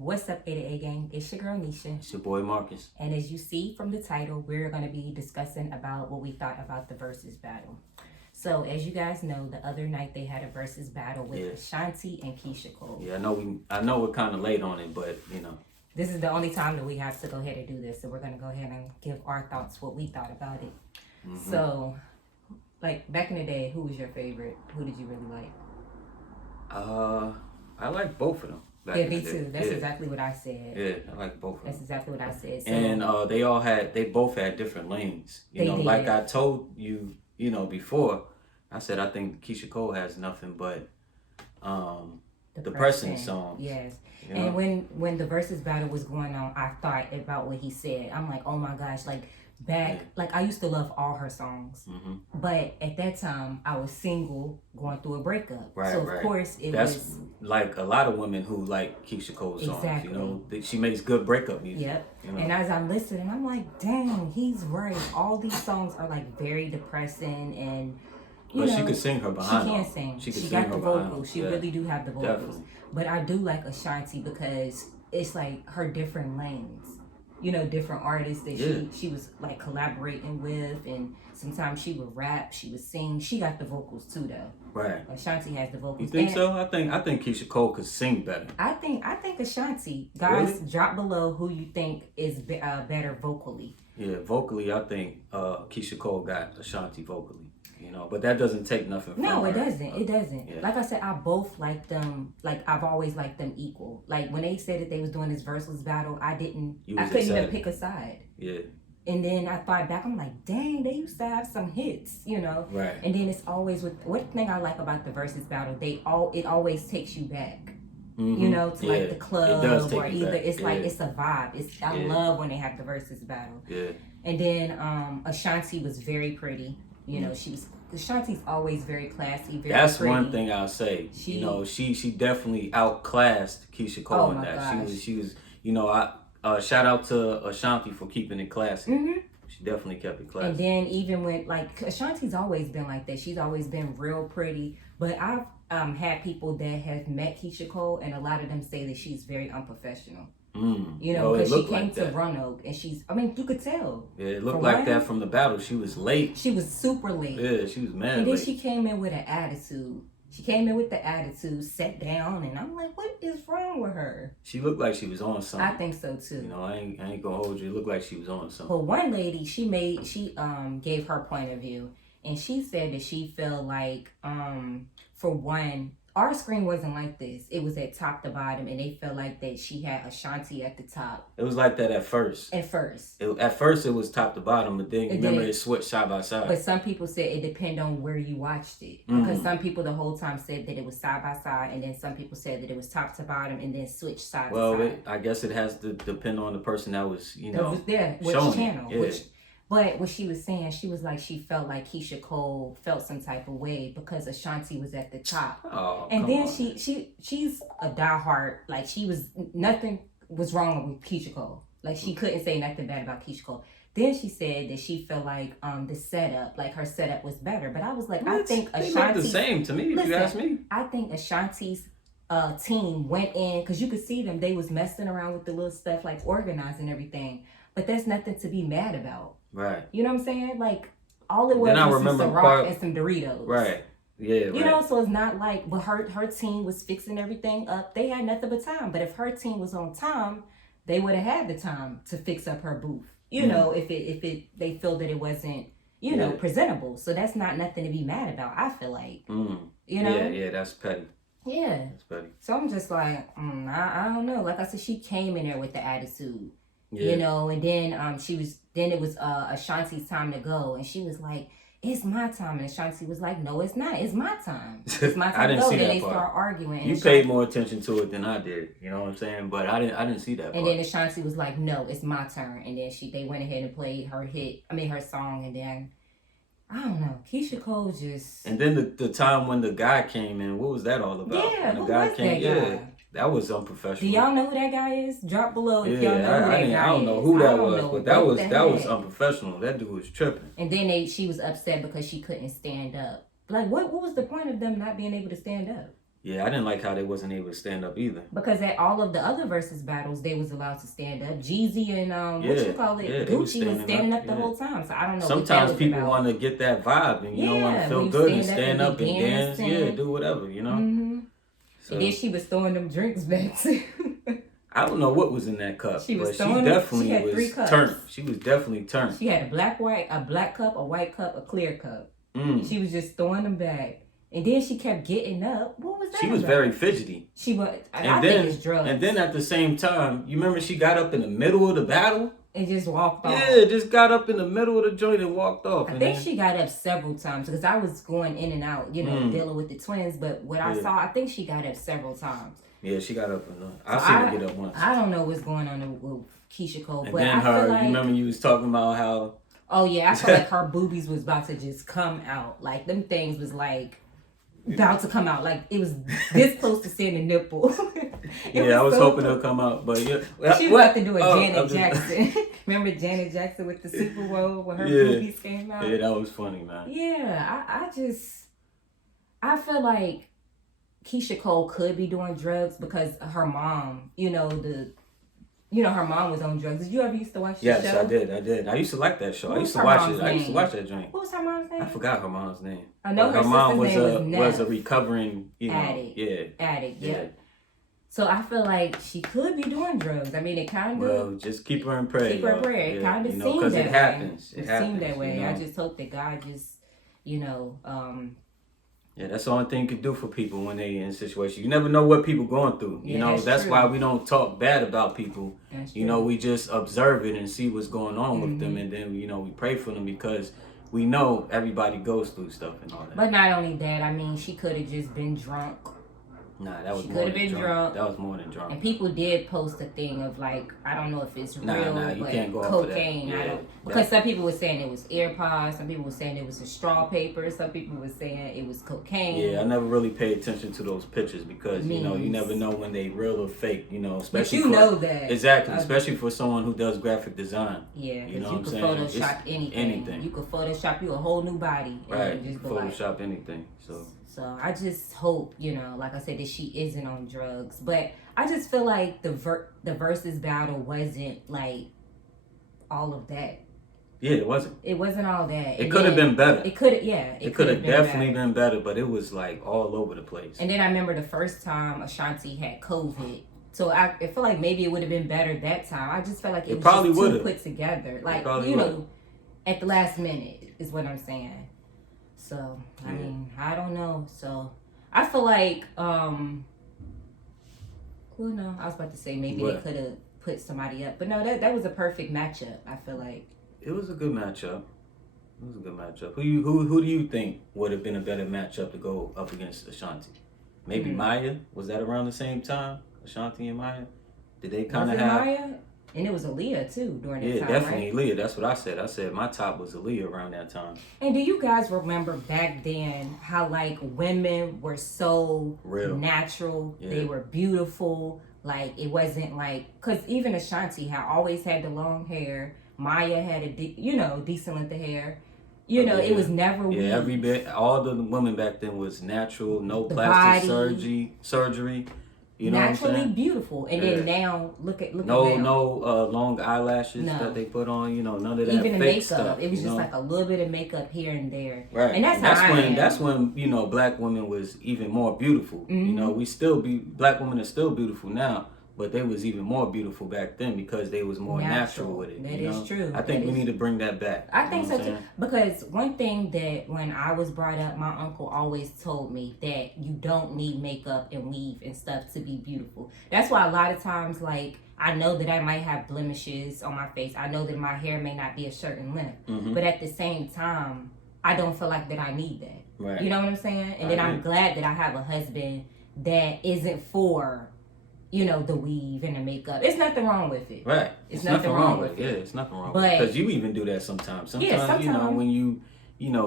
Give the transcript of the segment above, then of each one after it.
What's up, 88 gang? It's your girl Nisha. It's your boy Marcus. And as you see from the title, we're going to be discussing about what we thought about the Verzuz battle. So as you guys know, the other night they had a Verzuz battle with Ashanti and Keyshia. Yeah, I know we're kind of late on it, but you know. This is the only time that we have to go ahead and do this. So we're going to go ahead and give our thoughts, what we thought about it. Mm-hmm. So, like, back in the day, who was your favorite? Who did you really like? I like both of them. Yeah, me too. That's exactly what I said. Yeah, I like both of them. That's exactly what I said. So, and they both had different lanes. You know, like I told you, before, I said I think Keyshia Cole has nothing but depressing songs. Yes. And when the Verzuz battle was going on, I thought about what he said. I'm like, oh my gosh, like like I used to love all her songs, but at that time I was single, going through a breakup. Right, so of course that's like a lot of women who like Keyshia Cole's songs. Exactly. You know, she makes good breakup music. Yep. You know? And as I'm listening, I'm like, dang, he's right. All these songs are like very depressing and. But she could sing her behind. She can sing. She got the vocals. She really do have the vocals. Definitely. But I do like Ashanti because it's like her different lanes. You know, different artists that she was like collaborating with, and sometimes she would rap, she would sing. She got the vocals too, though. Right. Ashanti has the vocals. You think so? I think Keyshia Cole could sing better. I think Ashanti. Guys, really? Drop below who you think is better vocally. Yeah, vocally, I think Keyshia Cole got Ashanti vocally. You know, but that doesn't take nothing from No, her. It doesn't. It doesn't. Yeah. Like I said, I both like them. Like I've always liked them equal. Like when they said that they was doing this Verzuz battle, I couldn't even pick a side. Yeah. And then I thought back, I'm like, dang, they used to have some hits, you know. Right. And then it's always with what thing I like about the Verzuz battle, it always takes you back. Mm-hmm. You know, to like the club or either it's like it's a vibe. I love when they have the Verzuz battle. Yeah. And then Ashanti was very pretty. You know, Ashanti's always very classy, very That's pretty. one thing I'll say. She definitely outclassed Keyshia Cole in that. Gosh. She was I shout out to Ashanti for keeping it classy. Mm-hmm. She definitely kept it classy. And then even when like Ashanti's always been like that. She's always been real pretty. But I've had people that have met Keyshia Cole, and a lot of them say that she's very unprofessional. You know, because she came to Roanoke and you could tell. Yeah, it looked like that from the battle. She was late. She was super late. Yeah, she was mad. And then late. she came in with an attitude. She came in with the attitude, sat down, and I'm like, what is wrong with her? She looked like she was on something. I think so too. You know, I ain't gonna hold you. It looked like she was on something. But one lady, she gave her point of view, and she said that she felt like, for one, our screen wasn't like this. It was at top to bottom, and they felt like that she had Ashanti at the top. It was like that at first. At first it was top to bottom, but then it switched side by side. But some people said it depended on where you watched it. Because some people the whole time said that it was side by side, and then some people said that it was top to bottom, and then switched side to side. I guess it has to depend on the person that was, which channel. Yeah. But what she was saying, she was like, she felt like Keyshia Cole felt some type of way because Ashanti was at the top. Oh, and then she's a diehard, like nothing was wrong with Keyshia Cole. Like she couldn't say nothing bad about Keyshia Cole. Then she said that she felt like the setup, like her setup was better. But I was like, I think Ashanti. They look the same to me, if you ask me. I think Ashanti's team went in, because you could see them, they was messing around with the little stuff, like organizing everything. But that's nothing to be mad about. Right. You know what I'm saying? Like, all it was some Ciroc and some Doritos. Right. Yeah, You know, so it's not like, but her team was fixing everything up. They had nothing but time. But if her team was on time, they would have had the time to fix up her booth. You know, if they feel that it wasn't, presentable. So that's not nothing to be mad about, I feel like. You know? Yeah, that's petty. Yeah. That's petty. So I'm just like, I don't know. Like I said, she came in there with the attitude. Yeah. You know, and then it was Ashanti's time to go, and she was like, it's my time, and Ashanti was like, no, it's not, it's my time. It's my time to go. Then they start arguing. You paid more attention to it than I did, you know what I'm saying? But I didn't see that part. And then Ashanti was like, no, it's my turn, and then they went ahead and played her song, and then I don't know, Keyshia Cole just. And then the time when the guy came in, what was that all about? Yeah, when the guy came, that guy? That was unprofessional. Do y'all know who that guy is? Drop below if y'all know who that guy is. I don't know who that was, but that was unprofessional. That dude was tripping. And then she was upset because she couldn't stand up. Like, what was the point of them not being able to stand up? Yeah, I didn't like how they wasn't able to stand up either. Because at all of the other versus battles, they was allowed to stand up. Jeezy and Gucci was standing up the whole time. So I don't know. Sometimes people want to get that vibe and want to feel good and stand up and dance. Yeah, do whatever, Mm-hmm. So, and then she was throwing them drinks back too. I don't know what was in that cup, she was but she had 3 cups. Turned. She was definitely turned. She had a black cup, a white cup, a clear cup. She was just throwing them back. And then she kept getting up. What was that? She was very fidgety. She was. I think it's drugs. And then at the same time, you remember she got up in the middle of the battle? And just walked off. Yeah, just got up in the middle of the joint and walked off. I think she got up several times because I was going in and out, dealing with the twins. But what I saw, I think she got up several times. Yeah, she got up enough. I seen her get up once. I don't know what's going on with Keyshia Cole. And but then I feel like, you remember you was talking about how... Oh, yeah, I feel like her boobies was about to just come out. Like, them things was like... about to come out, like it was this close to seeing the nipple. I was hoping it'll come out, but she was about to do a Janet Jackson. Remember Janet Jackson with the Super Bowl when her boobies came out? Yeah, that was funny, man. Yeah, I feel like Keyshia Cole could be doing drugs because her mom, her mom was on drugs. Did you ever used to watch the show? Yes, I did. I used to like that show. I used to watch it. I used to watch that joint. What was her mom's name? I forgot her mom's name. I know her mom name was a recovering, addict. Addict, yeah. So I feel like she could be doing drugs. I mean, it kind of... Well, just keep her in prayer. Keep her in prayer. It kind of seemed that way. Because it happens. It seemed that way. I just hope that God just, Yeah, that's the only thing you can do for people when they in a situation. You never know what people going through. That's why we don't talk bad about people. We just observe it and see what's going on with them, and then we pray for them because we know everybody goes through stuff and all that. But not only that, I mean, she could have just been drunk. Nah, that was more than drunk. That was more than drunk. And people did post a thing of like, I don't know if it's real, you but can't go cocaine. Off of that. Because some people were saying it was AirPods, some people were saying it was a straw paper, some people were saying it was cocaine. Yeah, I never really paid attention to those pictures because you never know when they real or fake. Especially but that exactly, especially for someone who does graphic design. Yeah, because you could Photoshop anything. You could Photoshop you a whole new body. Right, and just Photoshop anything. So I just hope, like I said, that she isn't on drugs. But I just feel like the versus battle wasn't like all of that. Yeah, it wasn't. It wasn't all that. It could have been better. It could have, yeah. It could have definitely been better, but it was like all over the place. And then I remember the first time Ashanti had COVID. So I feel like maybe it would have been better that time. I just felt like it was probably just too put together. Like, at the last minute is what I'm saying. So, I mean, I don't know. So, I feel like, I was about to say maybe they could have put somebody up. But no, that was a perfect matchup, I feel like. It was a good matchup. Who do you think would have been a better matchup to go up against Ashanti? Maybe Maya? Was that around the same time? Ashanti and Maya? Did they kind of have... Maya? And it was Aaliyah too during that time, definitely right? Aaliyah. That's what I said. I said my top was Aaliyah around that time. And do you guys remember back then how like women were so real, natural? Yeah. They were beautiful. Like it wasn't like, because even Ashanti had always had the long hair. Maya had a decent length of hair. It was never weak. Yeah, all the women back then was natural, no plastic surgery. Naturally beautiful, and then now look at no long eyelashes that they put on. None of that. Even the fake makeup, stuff, it was just like a little bit of makeup here and there. Right, and that's when black women was even more beautiful. Mm-hmm. Black women are still beautiful now, but they was even more beautiful back then because they was more natural with it. That is true. I think we need to bring that back. I think so too. Because one thing that when I was brought up, my uncle always told me that you don't need makeup and weave and stuff to be beautiful. That's why a lot of times, like, I know that I might have blemishes on my face. I know that my hair may not be a certain length. Mm-hmm. But at the same time, I don't feel like that I need that. Right. You know what I'm saying? And then I'm glad that I have a husband that isn't for the weave and the makeup. It's nothing wrong with it. Right. It's nothing wrong with it. Yeah, it's nothing wrong with it. Because you even do that sometimes. Sometimes, when you,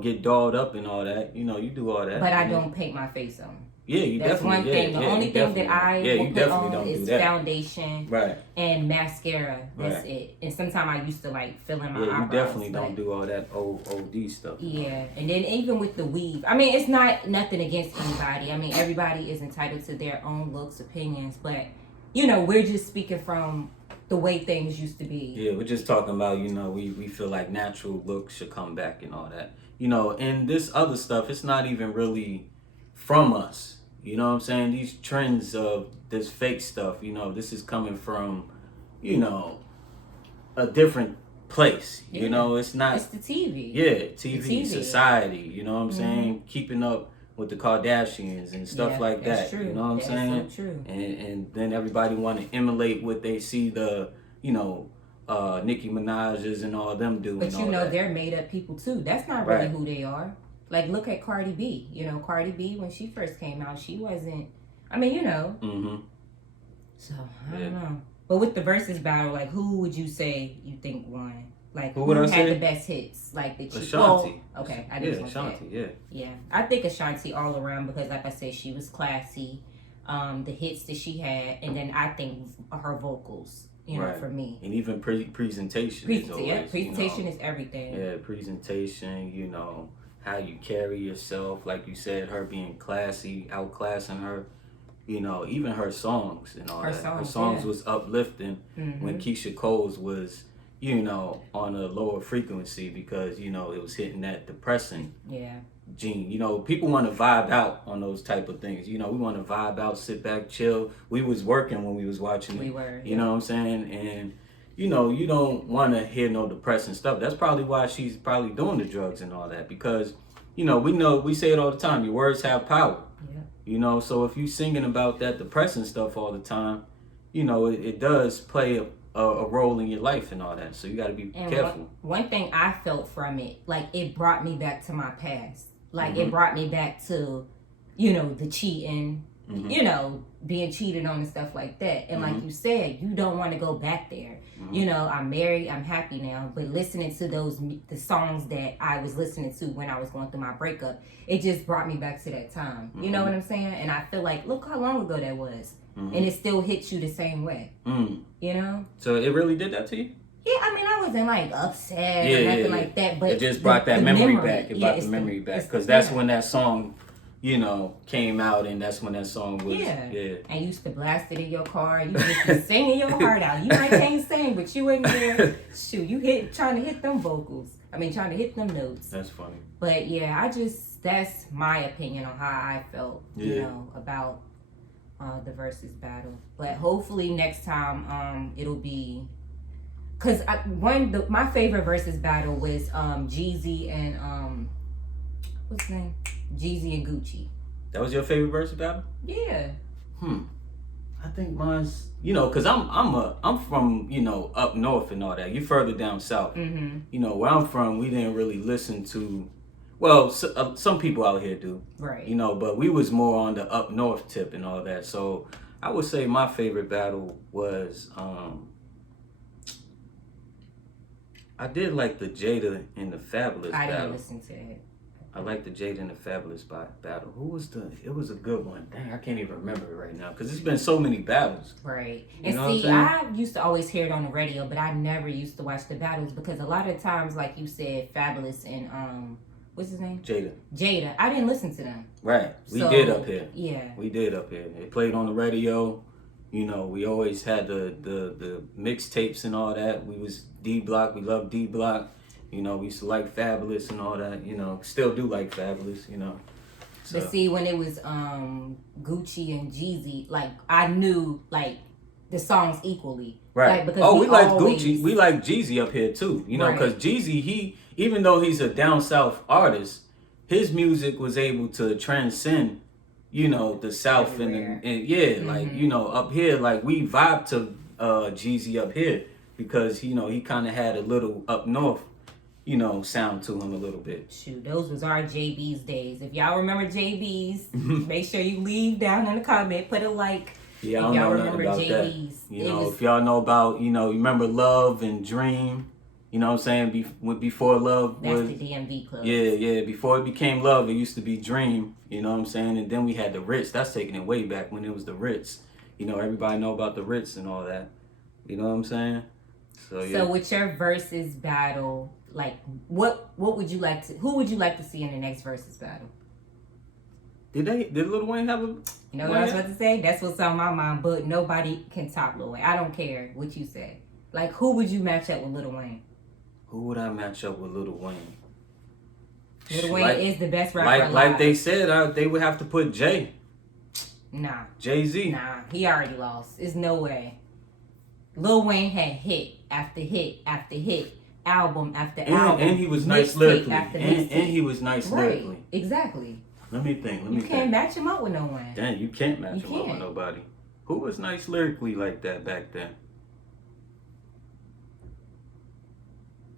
get dolled up and all that, you do all that. But I don't paint my face on. Yeah, you That's definitely. one thing. The only thing that I will put on is foundation, and mascara. That's it. And sometimes I used to like fill in my eyebrows. You definitely don't do all that OD stuff. Yeah, and then even with the weave, I mean, it's not nothing against anybody. I mean, everybody is entitled to their own looks, opinions, but we're just speaking from the way things used to be. Yeah, we're just talking about, we feel like natural looks should come back and all that. And this other stuff, it's not even really from us. You know what I'm saying? These trends of this fake stuff, this is coming from, a different place. It's not. It's the TV. Yeah, TV. Society. You know what I'm saying? Keeping up with the Kardashians and stuff like that. True. You know what I'm saying? So true. And then everybody want to emulate what they see the, Nicki Minaj's and all them do. But they're made up people too. That's not really who they are. Like, look at Cardi B. Cardi B, when she first came out, she wasn't, Mm-hmm. So, I don't know. But with the Verzuz battle, like, who would you say you think won? Like, who had the best hits? Like, the Ashanti. Okay, I didn't Ashanti, Yeah, I think Ashanti all around because, like I said, she was classy. The hits that she had, and then I think her vocals, for me. And even presentation. Presentation is everything. Yeah, presentation, how you carry yourself, like you said, her being classy, outclassing her, even her songs and all that. Her songs was uplifting when Keyshia Cole's was, on a lower frequency because, it was hitting that depressing gene. People want to vibe out on those type of things. We want to vibe out, sit back, chill. We was working when we was watching it. We were. You know what I'm saying? And you know, you don't want to hear no depressing stuff. That's probably why she's probably doing the drugs and all that. Because, we say it all the time. Your words have power. Yeah. So if you singing about that depressing stuff all the time, it does play a role in your life and all that. So you got to be careful. One thing I felt from it, like, it brought me back to my past. Like, it brought me back to, the cheating, being cheated on and stuff like that. And like you said, you don't want to go back there. I'm married, I'm happy now, but listening to the songs that I was listening to when I was going through my breakup, it just brought me back to that time. You know what I'm saying? And I feel like, look how long ago that was. And it still hits you the same way. So it really did that to you? Yeah, I mean, I wasn't like upset or nothing like that, but it just brought that memory back. It brought the memory back because that's when that song, came out, and that's when that song was. Yeah. And you used to blast it in your car. You used to singing your heart out. You might can't sing, but you in there, shoot, trying to hit them vocals. I mean, trying to hit them notes. That's funny. But yeah, that's my opinion on how I felt, about the Verzuz battle. But hopefully next time, it'll be. Cause my favorite Verzuz battle was Jeezy and what's his name? Jeezy and Gucci. That was your favorite Verzuz battle? Yeah. I think mine's cause I'm from up north and all that. You further down south. Where I'm from, we didn't really listen to. Well, some people out here do. Right. But we was more on the up north tip and all that. So I would say my favorite battle was I did like the Jada and the Fabulous battle. I didn't listen to it. I like the Jada and the Fabulous battle. It was a good one. Dang, I can't even remember it right now because it's been so many battles. Right. And see, I used to always hear it on the radio, but I never used to watch the battles because a lot of times, like you said, Fabulous and what's his name? Jada. I didn't listen to them. Right. We did up here. Yeah. We did up here. It played on the radio. We always had the mixtapes and all that. We was D Block. We loved D Block. We used to like Fabulous and all that. Still do like Fabulous. So. But see, when it was Gucci and Jeezy, like I knew like the songs equally. Right. Like, because we like Gucci. We like Jeezy up here too. Because right. Jeezy, even though he's a down south artist, his music was able to transcend. The South and like, up here, like we vibe to Jeezy up here because, he kind of had a little up north, sound to him a little bit. Shoot, those was our JB's days. If y'all remember JB's, make sure you leave down in the comment, put a like. Yeah, I don't know nothing about JB's. That. If y'all know about, you remember Love and Dream, You know what I'm saying? Before love That's was the DMV club. Yeah. Before it became love, it used to be dream. You know what I'm saying? And then we had the Ritz. That's taking it way back when it was the Ritz. You know, everybody know about the Ritz and all that. You know what I'm saying? So yeah. So with your versus battle, like what would you like to? Who would you like to see in the next versus battle? Did Lil Wayne have a? You know what I was about to say? That's what's on my mind. But nobody can top Lil Wayne. I don't care what you say. Like, who would you match up with Lil Wayne? Who would I match up with Lil Wayne? Lil Wayne is the best rapper alive. Like they said, they would have to put Jay. Nah. Jay-Z. Nah, he already lost. There's no way. Lil Wayne had hit after hit after hit, album after album. And he was nice lyrically. And he was nice lyrically. Exactly. Let me think. You can't match him up with no one. Damn, you can't match him up with nobody. Who was nice lyrically like that back then?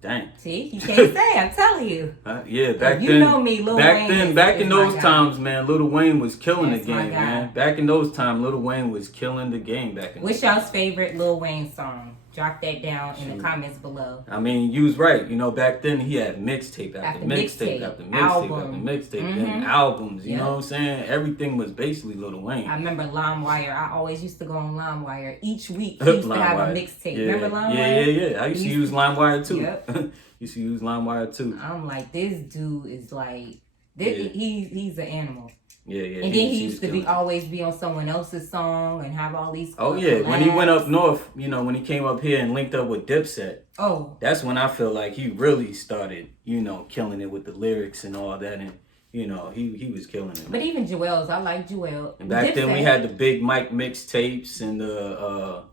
Dang. See, you can't say. I'm telling you. Yeah, back then. You know me, Lil Wayne. Back in those times, man, Lil Wayne was killing the game, man. Back in those times, Lil Wayne was killing the game back in. What's y'all's favorite Lil Wayne song? Drop that down in the comments below. I mean, you was right. You know, back then he had mixtape after mixtape after mixtape after mixtape, then albums. You know what I'm saying? Everything was basically Lil Wayne. I remember LimeWire. I always used to go on LimeWire. Each week he used to have a mixtape. Remember LimeWire? Yeah. I used to use LimeWire too. Yep. Used to use LimeWire too. I'm like, this dude is like, he's an animal. Yeah. And then he used to always be on someone else's song and have all these. Oh yeah, when he went up north, you know, when he came up here and linked up with Dipset. Oh. That's when I feel like he really started, you know, killing it with the lyrics and all that, and you know, he was killing it. But even Joel's, I like Joel. And back then we had the Big Mike mixtapes and the,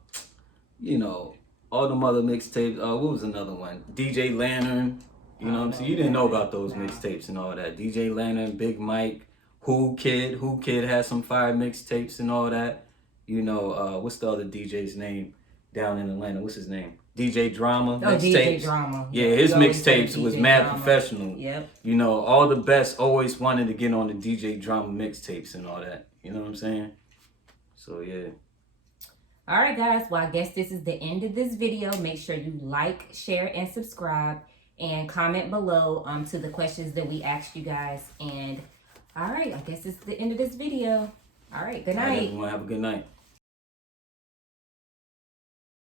you know, all the other mixtapes. What was another one? DJ Lantern. You know what I'm saying? You didn't know about those mixtapes and all that. DJ Lantern, Big Mike. Who Kid had some fire mixtapes and all that. You know, what's the other DJ's name down in Atlanta? What's his name? DJ Drama. DJ Drama. Yeah, his mixtapes was mad professional. Yep. You know, all the best always wanted to get on the DJ Drama mixtapes and all that. You know what I'm saying? So, yeah. All right, guys. Well, I guess this is the end of this video. Make sure you like, share, and subscribe. And comment below to the questions that we asked you guys. And all right, I guess it's the end of this video. All right, good night. Everyone have a good night.